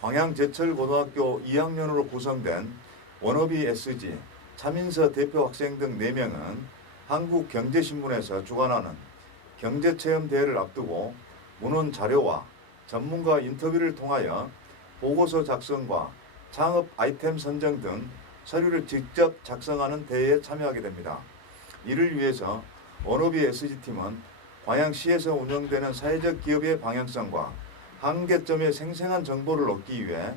광양제철고등학교 2학년으로 구성된 워너비 SG, 차민서 대표 학생 등 4명은 한국경제신문에서 주관하는 경제체험대회를 앞두고 문헌 자료와 전문가 인터뷰를 통하여 보고서 작성과 창업 아이템 선정 등 서류를 직접 작성하는 대회에 참여하게 됩니다. 이를 위해서 워너비 SG팀은 광양시에서 운영되는 사회적 기업의 방향성과 한계점의 생생한 정보를 얻기 위해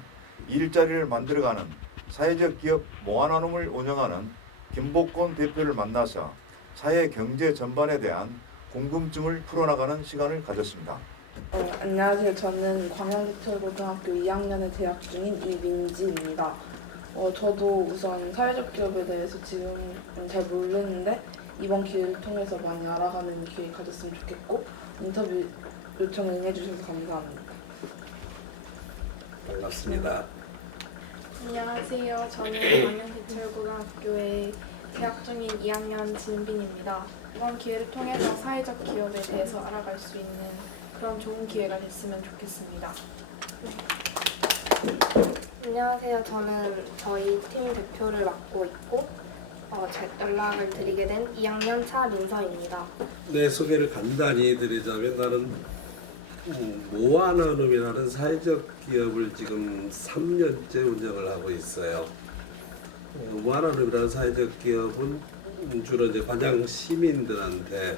일자리를 만들어가는 사회적 기업 모아나눔을 운영하는 김복권 대표를 만나서 사회 경제 전반에 대한 궁금증을 풀어나가는 시간을 가졌습니다. 안녕하세요. 저는 광양제철고등학교 2학년에 재학 중인 이민지입니다. 저도 우선 사회적 기업에 대해서 지금은 잘 모르는데 이번 기회를 통해서 많이 알아가는 기회 가졌으면 좋겠고 인터뷰 요청을 응해주셔서 감사합니다. 반갑습니다. 안녕하세요. 저는 광양제철고등학교에 재학 중인 2학년 진빈입니다. 이번 기회를 통해서 사회적 기업에 대해서 알아갈 수 있는 그런 좋은 기회가 됐으면 좋겠습니다. 안녕하세요. 저는 저희 팀 대표를 맡고 있고 연락을 드리게 된 2학년 차민서입니다. 내 소개를 간단히 드리자면 나는 모아나눔이라는 사회적 기업을 지금 3년째 운영을 하고 있어요. 모아나눔이라는 사회적 기업은 주로 이제 관양 시민들한테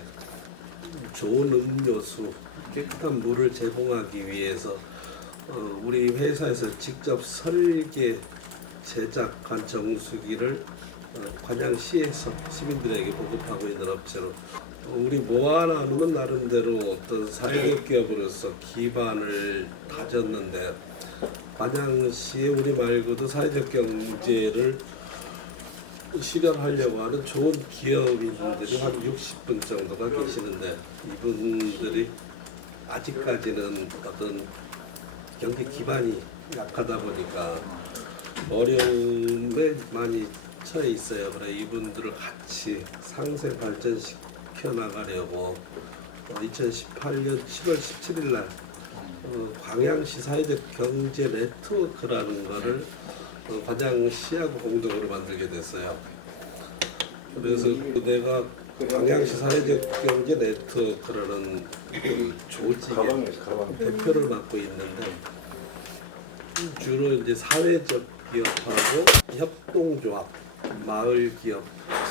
좋은 음료수, 깨끗한 물을 제공하기 위해서 우리 회사에서 직접 설계 제작한 정수기를 관양시에서 시민들에게 보급하고 있는 업체로 우리 모아나눔은 나름대로 어떤 사회적 기업으로서 기반을 다졌는데 관양시에 우리 말고도 사회적 경제를 실현하려고 하는 좋은 기업인들이 한 60분 정도가 계시는데 이분들이 아직까지는 어떤 경제 기반이 약하다 보니까 어려움에 많이 처해 있어요. 그래 이분들을 같이 상생 발전시켜 나가려고 2018년 7월 17일 날 광양시 사회적 경제 네트워크라는 거를 관양시하고 공동으로 만들게 됐어요. 그래서 내가 광양시 사회적 경제 네트워크라는 그 조직의 대표를 맡고 있는데 주로 이제 사회적 기업하고 협동조합, 마을 기업,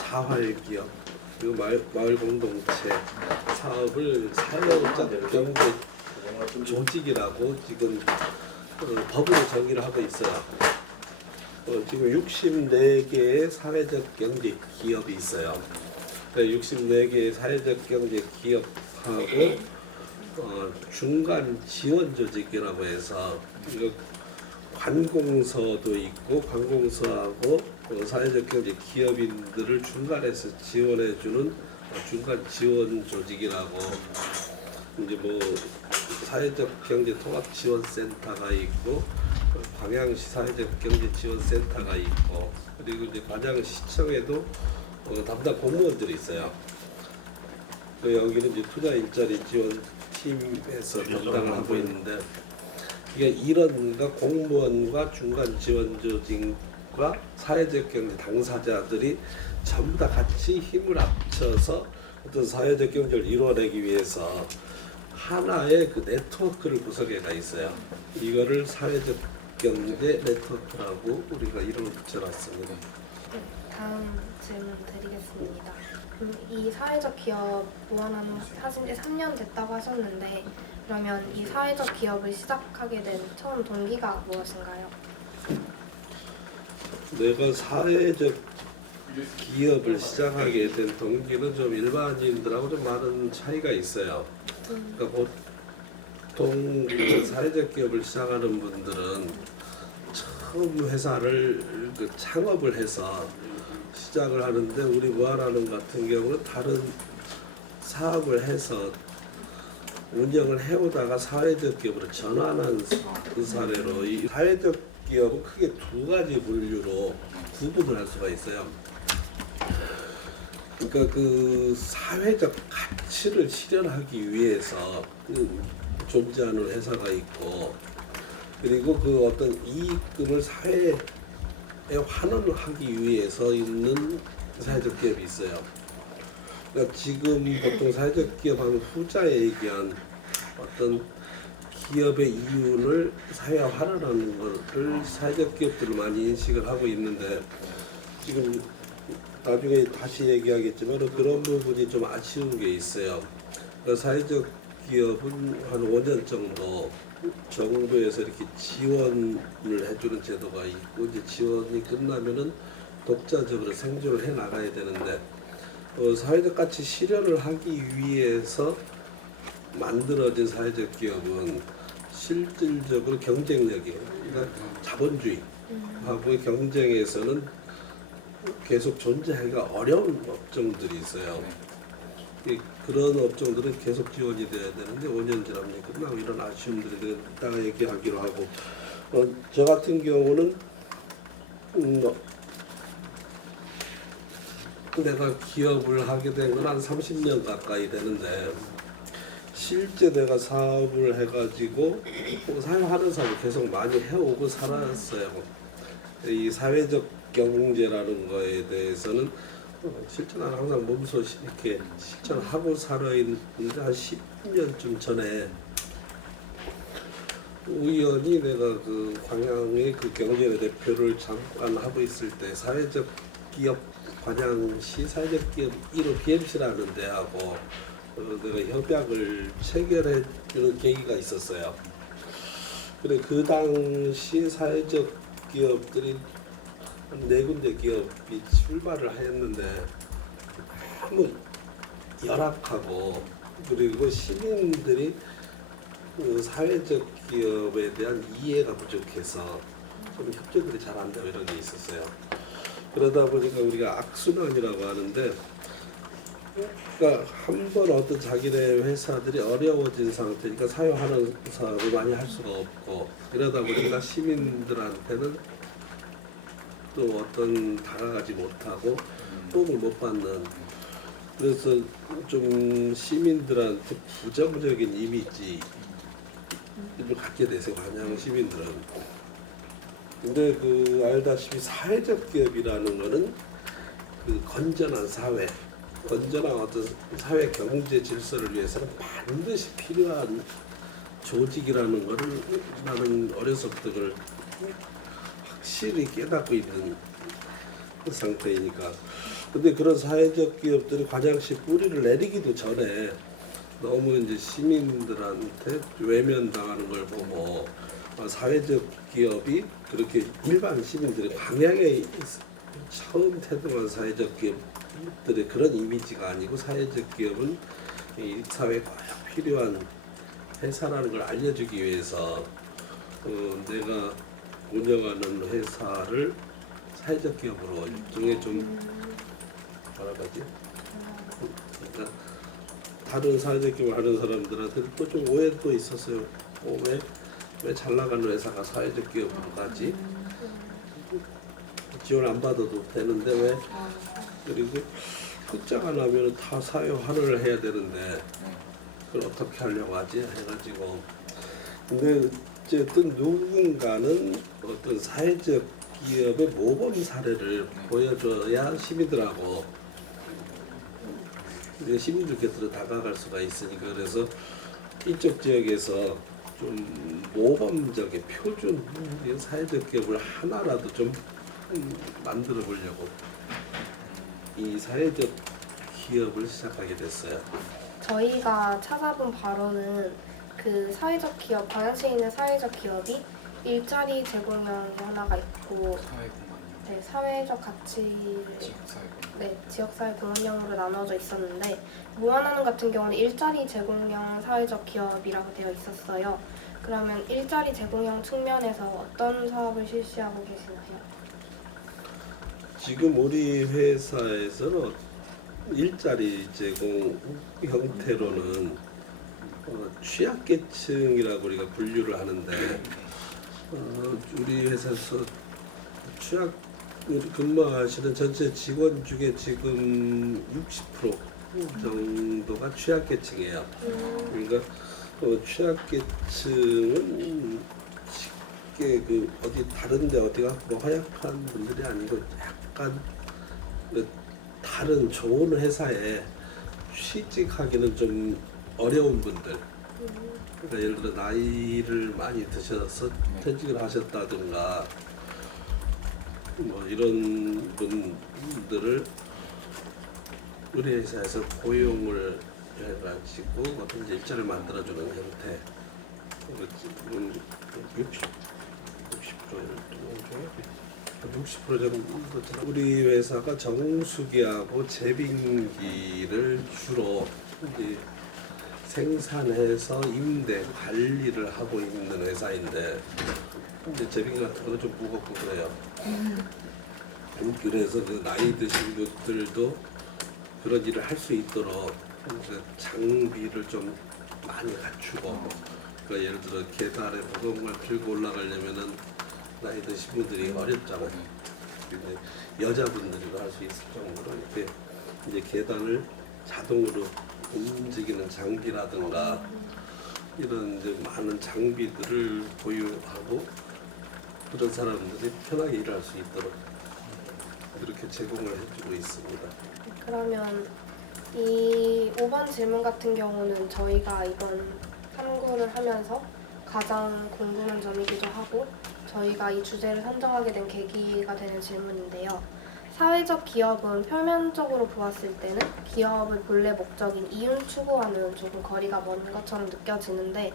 사활 기업 그리고 마을 공동체 사업을 사회적 경제 조직이라고 지금 법으로 정의를 하고 있어요. 지금 64개의 사회적 경제 기업이 있어요. 64개의 사회적 경제 기업하고 중간 지원 조직이라고 해서 이거 관공서도 있고 관공서하고 사회적 경제 기업인들을 중간에서 지원해주는 중간 지원 조직이라고 이제 뭐 사회적 경제 통합 지원센터가 있고 광양시 사회적 경제 지원센터가 있고 그리고 이제 광양시청에도 담당 공무원들이 있어요. 여기는 이제 투자 일자리 지원 팀에서 담당을 하고 있는데 이게 이런가 공무원과 중간 지원 조직과 사회적 경제 당사자들이 전부 다 같이 힘을 합쳐서 어떤 사회적 경제를 이루어내기 위해서 하나의 그 네트워크를 구성해가 있어요. 이거를 사회적 경제 네트워크라고 우리가 이름을 붙여놨습니다. 다음 질문 드리겠습니다. 이 사회적 기업 모아나눔 하신 지 3년 됐다고 하셨는데 그러면 이 사회적 기업을 시작하게 된 처음 동기가 무엇인가요? 내가 사회적 기업을 시작하게 된 동기는 좀 일반인들하고 좀 많은 차이가 있어요. 그러니까 보통 사회적 기업을 시작하는 분들은 처음 회사를 창업을 해서 시작을 하는데 우리 모아나눔 같은 경우는 다른 사업을 해서 운영을 해오다가 사회적 기업으로 전환한 사례로 이 사회적 기업은 크게 두 가지 분류로 구분을 할 수가 있어요. 그러니까 그 사회적 가치를 실현하기 위해서 존재하는 회사가 있고 그리고 그 어떤 이익금을 사회에 환원하기 위해서 있는 사회적 기업이 있어요. 그러니까 지금 보통 사회적 기업하면 후자에 얘기한 어떤 기업의 이윤을 사회화 환원하는 것을 사회적 기업들을 많이 인식을 하고 있는데 지금 나중에 다시 얘기하겠지만 그런 부분이 좀 아쉬운 게 있어요. 그러니까 사회적 기업은 한 5년 정도 정부에서 이렇게 지원을 해주는 제도가 있고 이제 지원이 끝나면은 독자적으로 생존을 해 나가야 되는데 사회적 가치 실현을 하기 위해서 만들어진 사회적 기업은 실질적으로 경쟁력이에요. 그러니까 자본주의하고의 경쟁에서는 계속 존재하기가 어려운 업종들이 있어요. 그런 업종들은 계속 지원이 돼야 되는데 5년 지나면 끝나고 이런 아쉬움들이 이따가 얘기하기로 하고 저 같은 경우는 내가 기업을 하게 된 건 한 30년 가까이 되는데 실제 내가 사업을 해가지고 사회하는 사업을 계속 많이 해오고 살았어요. 이 사회적 경제라는 거에 대해서는 실제 나는 항상 몸소 이렇게 실천하고 살아있는데 한 10년쯤 전에 우연히 내가 그 광양의 그 경제회 대표를 잠깐 하고 있을 때 사회적 기업 광양시 사회적 기업 1호 BMC라는 데하고 내가 협약을 체결해 주는 계기가 있었어요. 그래 그 당시 사회적 기업들이 한 4군데 기업이 출발을 했는데 너무 열악하고 그리고 시민들이 그 사회적 기업에 대한 이해가 부족해서 좀 협조들이 잘 안 되고 이런 게 있었어요. 그러다 보니까 우리가 악순환이라고 하는데 그러니까 한 번 어떤 자기네 회사들이 어려워진 상태니까 사회하는 사업을 많이 할 수가 없고 이러다 보니까 시민들한테는 또 어떤 다가가지 못하고 도움을 못 받는 그래서 좀 시민들한테 부정적인 이미지를 갖게 되세요. 광양 시민들은. 근데 그 알다시피 사회적 기업이라는 거는 그 건전한 사회, 건전한 어떤 사회 경제 질서를 위해서는 반드시 필요한 조직이라는 거를 나는 어려서부터 그걸 확실히 깨닫고 있는 그 상태이니까. 근데 그런 사회적 기업들이 광양시 뿌리를 내리기도 전에 너무 이제 시민들한테 외면당하는 걸 보고 사회적 기업이 그렇게 일반 시민들이 광양에 처음 태동한 사회적 기업들의 그런 이미지가 아니고 사회적 기업은 이 사회에 꼭 필요한 회사라는 걸 알려주기 위해서 내가 운영하는 회사를 사회적 기업으로 일종의 좀 뭐라고 하지? 그러니까 다른 사회적 기업을 하는 사람들한테 또 좀 오해도 있었어요. 왜 잘 나가는 회사가 사회적 기업으로 가지? 지원 안 받아도 되는데 왜? 그리고 흑자가 나면 다 사회 환원을 해야 되는데 그걸 어떻게 하려고 하지? 해가지고 근데 어쨌든 누군가는 어떤 사회적 기업의 모범 사례를 보여줘야 시민들하고 시민들 곁으로 다가갈 수가 있으니까 그래서 이쪽 지역에서 좀 모범적인 표준 사회적 기업을 하나라도 좀 만들어 보려고 이 사회적 기업을 시작하게 됐어요. 저희가 찾아본 바로는 그 사회적 기업, 광양시에 있는 사회적 기업이 일자리 제공형이 하나가 있고 네, 사회적 가치를 지역사회 공헌형으로 나눠져 있었는데 무한하는 같은 경우는 일자리 제공형 사회적 기업이라고 되어 있었어요. 그러면 일자리 제공형 측면에서 어떤 사업을 실시하고 계시나요? 지금 우리 회사에서는 일자리 제공 형태로는 취약계층이라고 우리가 분류를 하는데 우리 회사에서 취약 근무하시는 전체 직원 중에 지금 60% 정도가 취약계층이에요. 그러니까 취약계층은 쉽게 그 어디 다른데 어디가 뭐 허약한 분들이 아니고 약간 그 다른 좋은 회사에 취직하기는 좀 어려운 분들. 그러니까 예를 들어 나이를 많이 드셔서 퇴직을 하셨다든가 뭐 이런 분들을 우리 회사에서 고용을 해가지고 어떤 일자를 만들어주는 형태. 60% 정도 우리 회사가 정수기하고 제빙기를 주로 이제 생산해서 임대 관리를 하고 있는 회사인데 이제 제빙기 같은 거는 좀 무겁고 그래요. 그래서 그 나이 드신 분들도 그런 일을 할 수 있도록 이제 장비를 좀 많이 갖추고, 그러니까 예를 들어 계단에 무거운 걸 들고 올라가려면은 나이 드신 분들이 어렵잖아요. 근데 여자분들도 할 수 있을 정도로 이렇게 이제 계단을 자동으로 움직이는 장비라든가 이런 이제 많은 장비들을 보유하고 그런 사람들이 편하게 일할 수 있도록 이렇게 제공을 해주고 있습니다. 그러면 이 5번 질문 같은 경우는 저희가 이번 탐구를 하면서 가장 궁금한 점이기도 하고 저희가 이 주제를 선정하게 된 계기가 되는 질문인데요. 사회적 기업은 표면적으로 보았을 때는 기업의 본래 목적인 이윤 추구와는 조금 거리가 먼 것처럼 느껴지는데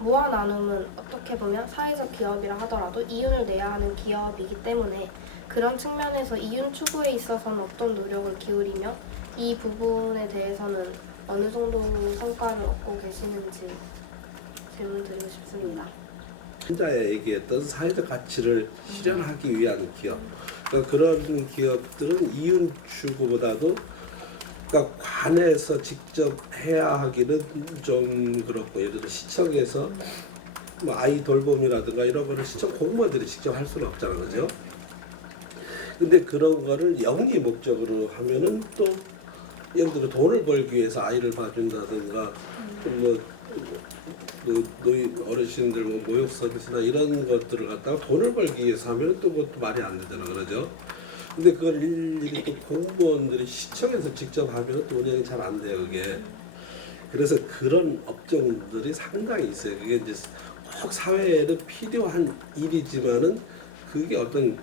무한나눔은 어떻게 보면 사회적 기업이라 하더라도 이윤을 내야 하는 기업이기 때문에 그런 측면에서 이윤 추구에 있어서는 어떤 노력을 기울이며 이 부분에 대해서는 어느 정도 성과를 얻고 계시는지 질문드리고 싶습니다. 혼자 얘기했던 사회적 가치를 실현하기 위한 기업. 그러니까 그런 기업들은 이윤 추구보다도 그러니까 관에서 직접 해야 하기는 좀 그렇고, 예를 들어 시청에서 뭐 아이 돌봄이라든가 이런 거를 시청 공무원들이 직접 할 수는 없잖아요, 그죠? 근데 그런 거를 영리 목적으로 하면은 또 예를 들어 돈을 벌기 위해서 아이를 봐준다든가 뭐 노인 어르신들 뭐 모욕 서비스나 이런 것들을 갖다가 돈을 벌기 위해서 하면 또 그것도 말이 안 되잖아, 그러죠? 근데 그걸 일일이 또 공무원들이 시청에서 직접 하면 또 운영이 잘 안 돼요, 그게. 그래서 그런 업종들이 상당히 있어요. 그게 이제 꼭 사회에는 필요한 일이지만은 그게 어떤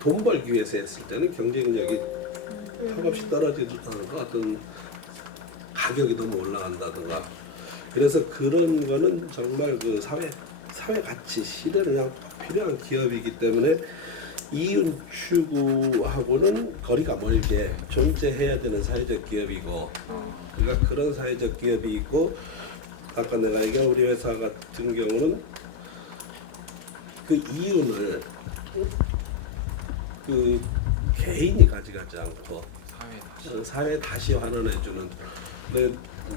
돈 벌기 위해서 했을 때는 경쟁력이 턱없이 떨어지다든가 어떤 가격이 너무 올라간다든가, 그래서 그런 거는 정말 그 사회 가치 실현을 필요한 기업이기 때문에 이윤 추구하고는 거리가 멀게 존재해야 되는 사회적 기업이고, 그러니까 그런 사회적 기업이 있고, 아까 내가 얘기한 우리 회사 같은 경우는 그 이윤을 그 개인이 가져가지 않고 사회에 다시 환원해주는.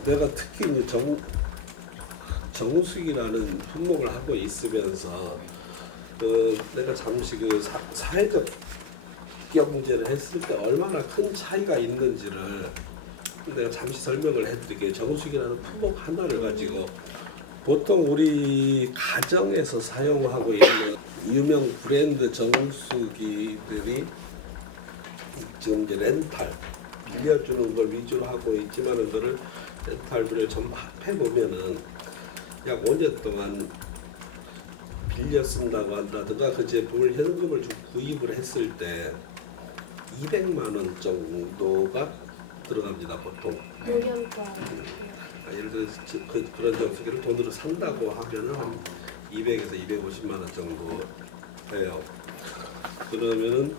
내가 특히 이제 정수기라는 품목을 하고 있으면서 내가 잠시 그 사회적 경제를 했을 때 얼마나 큰 차이가 있는지를 내가 잠시 설명을 해드릴게요. 정수기라는 품목 하나를 가지고 보통 우리 가정에서 사용하고 있는 유명 브랜드 정수기들이 지금 이제 렌탈 빌려주는 걸 위주로 하고 있지만은 그를 렌탈비를 전부 합해 보면은 약 5년 동안 빌려 쓴다고 한다든가 그 제품을 현금을 좀 구입을 했을 때 200만 원 정도가 들어갑니다, 보통. 5년 동안. 예를 들어 그런 정수기를 돈으로 산다고 하면은 한 200에서 250만 원 정도 해요. 그러면은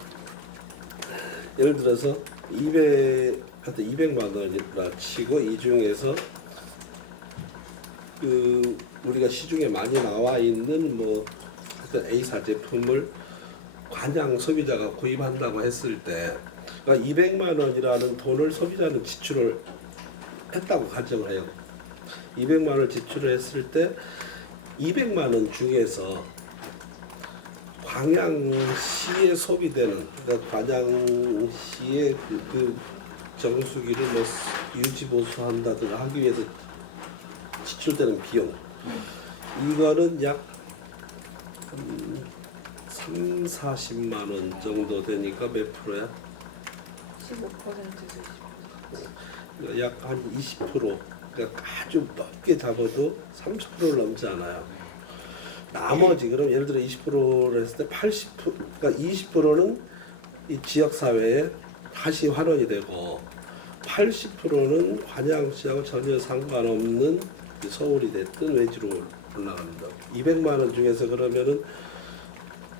예를 들어서 200만 원이라 치고 이 중에서 그 우리가 시중에 많이 나와 있는 뭐 A사 제품을 관양 소비자가 구입한다고 했을 때 그러니까 200만 원이라는 돈을 소비자는 지출을 했다고 가정을 해요. 200만 원을 지출을 했을 때 200만 원 중에서 광양시에 소비되는, 그러니까 광양시에 그 정수기를 뭐 유지 보수한다든가 하기 위해서 지출되는 비용, 이거는 약 40만 원 정도 되니까 몇 프로야? 15%에서 약 한 20%. 그러니까 아주 높게 잡아도 30%를 넘지 않아요. 나머지 그럼 예를 들어 20%를 했을 때 80%, 그러니까 20%는 이 지역 사회에 다시 환원이 되고 80%는 관양시하고 전혀 상관없는 서울이 됐든 외지로 올라갑니다. 200만 원 중에서 그러면은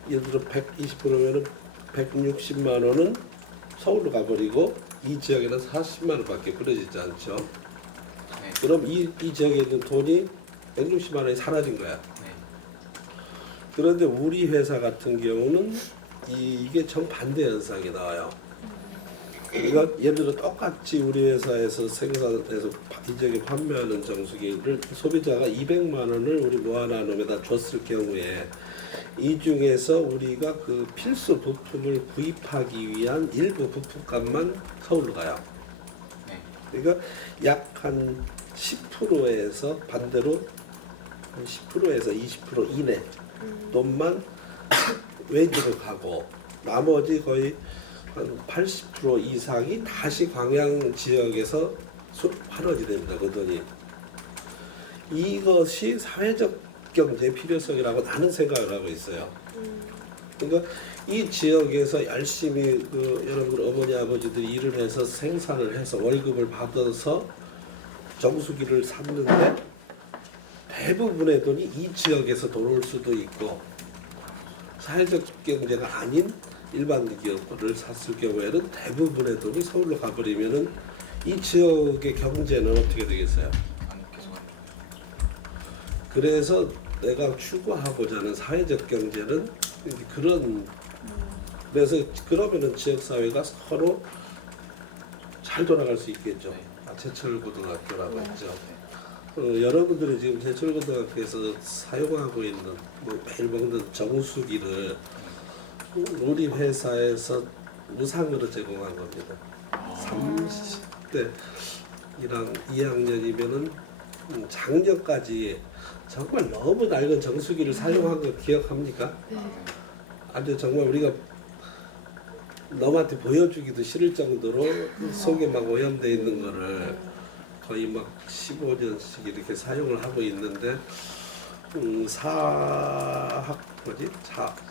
예를 들어 120%면은 160만 원은 서울로 가버리고 이 지역에는 40만 원밖에 벌어지지 않죠. 네. 그럼 이 지역에 있는 돈이 160만 원이 사라진 거야. 네. 그런데 우리 회사 같은 경우는 이게 정반대 현상이 나와요. 그러니까 예를 들어 똑같이 우리 회사에서 생산해서 이 지역에 판매하는 정수기를 소비자가 200만 원을 우리 모아나눔에다 줬을 경우에 이 중에서 우리가 그 필수 부품을 구입하기 위한 일부 부품값만 서울로 가요. 네. 그러니까 약 한 10%에서 반대로 한 10%에서 20% 이내 돈만 외지로 가고 나머지 거의 한 80% 이상이 다시 광양 지역에서 환원이 됩니다. 그 돈이. 이것이 사회적 경제 필요성이라고 나는 생각을 하고 있어요. 그러니까 이 지역에서 열심히 그 여러분들 어머니 아버지들이 일을 해서 생산을 해서 월급을 받아서 정수기를 샀는데 대부분의 돈이 이 지역에서 돌아올 수도 있고 사회적 경제가 아닌 일반 기업을 샀을 경우에는 대부분의 돈이 서울로 가버리면은 이 지역의 경제는 어떻게 되겠어요? 아니 계속 안 그래서 내가 추구하고자 하는 사회적 경제는 그런 그래서 그러면은 지역 사회가 서로 잘 돌아갈 수 있겠죠. 제철고등학교라고 했죠. 여러분들이 지금 제철고등학교에서 사용하고 있는 뭐 매일 먹는 정수기를 우리 회사에서 무상으로 제공한 겁니다. 30대 2학년이면은 작년까지 정말 너무 낡은 정수기를 사용한 거 기억합니까? 아주 정말 우리가 너한테 보여주기도 싫을 정도로 속에 막 오염돼 있는 거를 거의 막 15년씩 이렇게 사용을 하고 있는데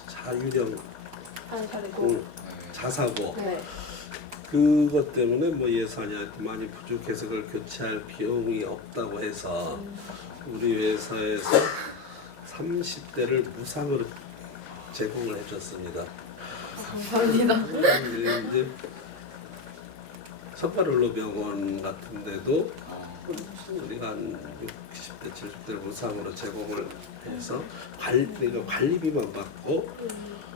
자유령 자사고 네. 그것 때문에 뭐 예산이 많이 부족해서 그걸 교체할 비용이 없다고 해서 우리 회사에서 30대를 무상으로 제공을 해줬습니다. 감사합니다. 이제 석가롤로병원 같은 데도 우리가 한 60대, 70대를 무상으로 제공을 해서 관리비만 받고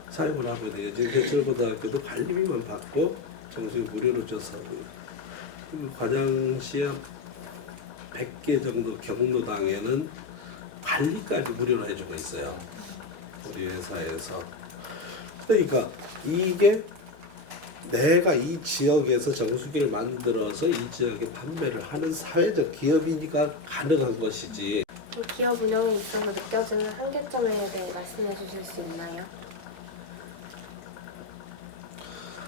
사용을 하고 있네요. 지금 제철고등학교도 관리비만 받고 정수기 무료로 줘서 관양시에 100개 정도 경로당에는 관리까지 무료로 해주고 있어요. 우리 회사에서. 그러니까 이게 내가 이 지역에서 정수기를 만들어서 이 지역에 판매를 하는 사회적 기업이니까 가능한 것이지. 기업 운영에 있어서 느껴지는 한계점에 대해 말씀해 주실 수 있나요?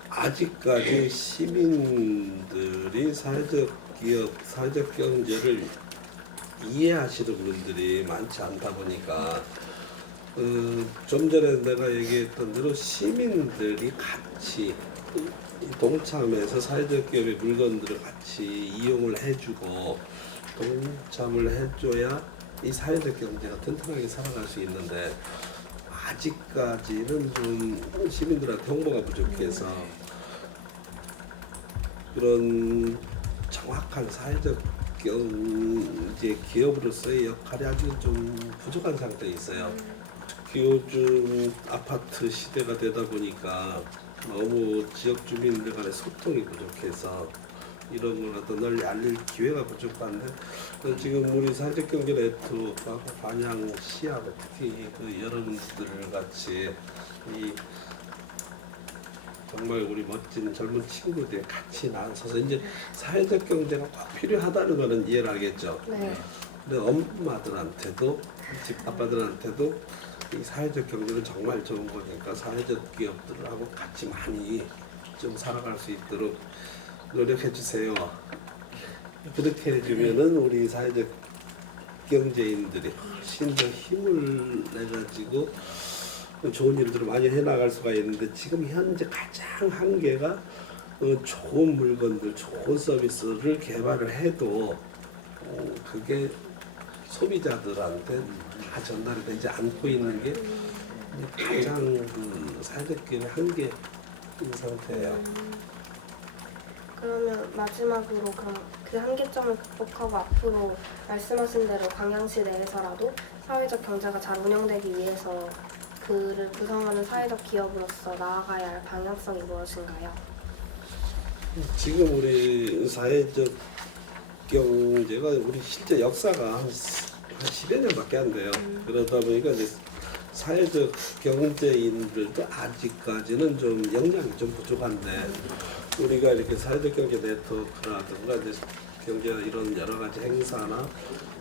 아직까지 시민들이 사회적 기업, 사회적 경제를 이해하시는 분들이 많지 않다 보니까 좀 전에 내가 얘기했던 대로 시민들이 같이 동참해서 사회적 기업의 물건들을 같이 이용을 해주고 동참을 해줘야 이 사회적 경제가 튼튼하게 살아갈 수 있는데 아직까지는 좀 시민들한테 홍보가 부족해서 그런 정확한 사회적 경제 기업으로서의 역할이 아직 좀 부족한 상태에 있어요. 특히 요즘 아파트 시대가 되다 보니까 너무 지역 주민들 간의 소통이 부족해서 이런 걸 갖다 널리 알릴 기회가 부족한데 지금 우리 사회적 경제 네트워크하고 관양시하고 특히 그 여러분들 같이 이 정말 우리 멋진 젊은 친구들이 같이 나서서 이제 사회적 경제가 꼭 필요하다는 거는 이해를 하겠죠. 네. 근데 엄마들한테도 집 아빠들한테도 이 사회적 경제는 정말 좋은 거니까 사회적 기업들하고 같이 많이 좀 살아갈 수 있도록 노력해 주세요. 그렇게 해주면은 우리 사회적 경제인들이 훨씬 더 힘을 내가지고 좋은 일들을 많이 해나갈 수가 있는데 지금 현재 가장 한계가 좋은 물건들, 좋은 서비스를 개발을 해도 그게 소비자들한테 다 전달이 되지 않고 있는 게 가장 그 사회적 기업의 한계인 상태예요. 그러면 마지막으로 그럼 그 한계점을 극복하고 앞으로 말씀하신 대로 광양시 내에서라도 사회적 경제가 잘 운영되기 위해서 그를 구성하는 사회적 기업으로서 나아가야 할 방향성이 무엇인가요? 지금 우리 사회적 경제가 우리 실제 역사가 한 10여 년밖에 안 돼요. 그러다 보니까 이제 사회적 경제인들도 아직까지는 좀 역량이 좀 부족한데 우리가 이렇게 사회적 경제 네트워크라든가 이제 경제 이런 여러 가지 행사나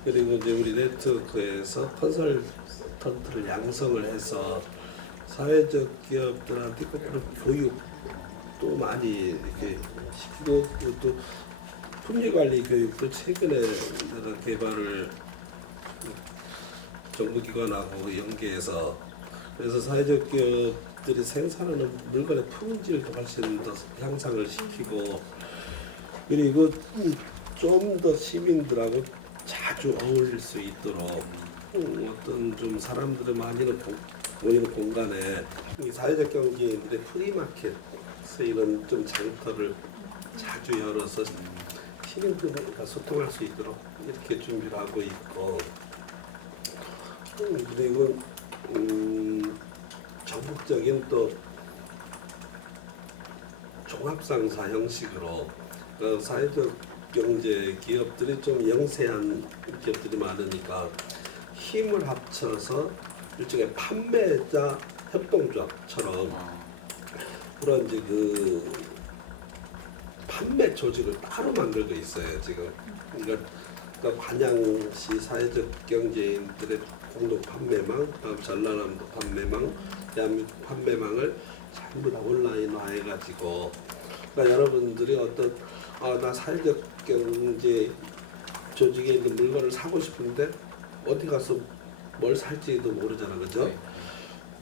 그리고 이제 우리 네트워크에서 컨설턴트를 양성을 해서 사회적 기업들한테 거꾸로 교육도 많이 이렇게 시키고 또 품질관리 교육도 최근에 내가 개발을 정부기관하고 연계해서 그래서 사회적 기업들이 생산하는 물건의 품질도 훨씬 더 향상을 시키고 그리고 좀 더 시민들하고 자주 어울릴 수 있도록 어떤 좀 사람들을 많이 모이는 공간에 이 사회적 경제인들의 프리마켓 이런 좀 장터를 자주 열어서 시민들과 소통할 수 있도록 이렇게 준비를 하고 있고 그리고 전국적인 또 종합상사 형식으로 그 사회적 경제 기업들이 좀 영세한 기업들이 많으니까 힘을 합쳐서 일종의 판매자 협동조합처럼 그런 이제 그 판매 조직을 따로 만들고 있어요 지금. 그러니까 관양시 사회적 경제인들의 공동 판매망, 다음 전라남도 판매망, 대한민국 판매망을 전부 다 온라인화해가지고 그러니까 여러분들이 어떤 나 사회적 경제 조직에 있는 물건을 사고 싶은데 어디 가서 뭘 살지도 모르잖아, 그죠? 네.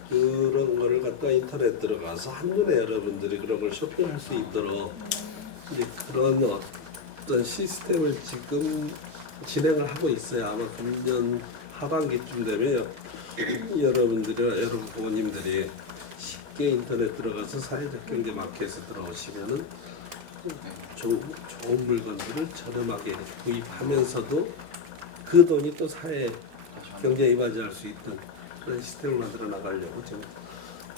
그런 거를 갖다 인터넷 들어가서 한눈에 여러분들이 그런 걸 쇼핑할 수 있도록 이제 그런 어떤 시스템을 지금 진행을 하고 있어요. 아마 금년 하반기쯤 되면 여러분 부모님들이 쉽게 인터넷 들어가서 사회적 경제 마켓에 들어오시면은 좋은 물건들을 저렴하게 이렇게 구입하면서도 그 돈이 또 사회 경제에 이바지할 수 있는 그런 시스템을 만들어 나가려고 지금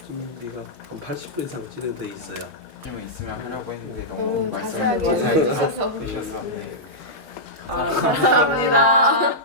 준비가 한 80% 이상 진행돼 있어요. 질문 있으면 하려고 했는데 너무 말씀을 자세하게 자세하게 해주셔서 해주셔서 네. 감사합니다.